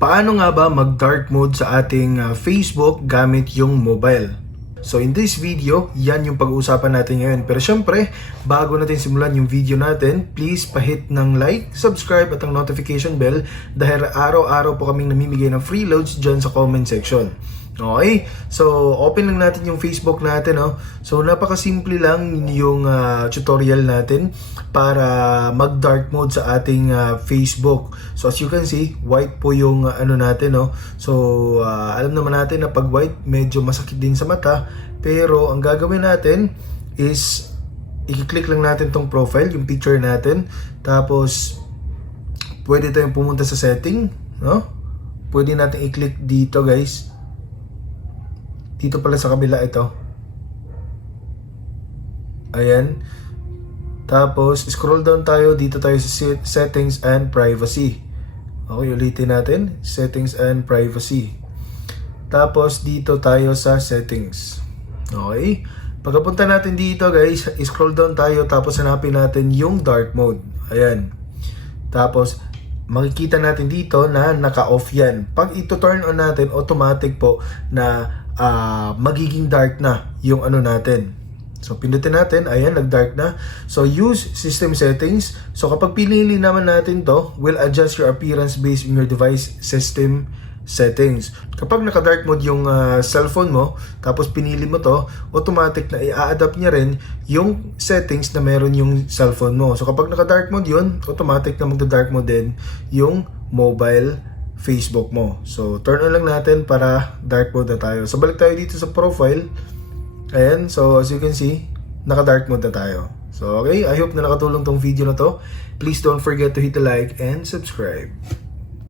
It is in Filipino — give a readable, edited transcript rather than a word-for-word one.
Paano nga ba mag-dark mode sa ating Facebook gamit yung mobile? So in this video, yan yung pag-uusapan natin ngayon. Pero syempre, bago natin simulan yung video natin, please pahit ng like, subscribe at ang notification bell dahil araw-araw po kaming namimigay ng free loads dyan sa comment section. Okay? So, open lang natin yung Facebook natin. So, napakasimple lang yung tutorial natin para mag-dark mode sa ating Facebook. So, as you can see, white po yung natin. So, alam naman natin na pag white, medyo masakit din sa mata. Pero, ang gagawin natin is, i-click lang natin tong profile, yung picture natin. Tapos, pwede tayong pumunta sa setting. Pwede natin i-click dito, guys. Dito pala sa kabila ito. Ayan. Tapos, scroll down tayo. Dito tayo sa settings and privacy. Okay, ulitin natin. Settings and privacy. Tapos, dito tayo sa settings. Okay. Pagkapunta natin dito, guys, scroll down tayo. Tapos, hanapin natin yung dark mode. Ayan. Tapos, makikita natin dito na naka-off yan. Pag ito turn on natin, automatic po na magiging dark na yung natin. So, pindutin natin. Ayan, nag-dark na. So, use system settings. So, kapag pinili naman natin to, will adjust your appearance based on your device system settings. Kapag naka-dark mode yung cellphone mo, tapos pinili mo to, automatic na i-adapt niya rin yung settings na meron yung cellphone mo. So, kapag naka-dark mode yun, automatic na magda-dark mode din yung mobile Facebook mo. So, turn on lang natin para dark mode na tayo. So, balik tayo dito sa profile. Ayan. So, as you can see, naka-dark mode na tayo. So, okay. I hope na nakatulong tong video na to. Please don't forget to hit the like and subscribe.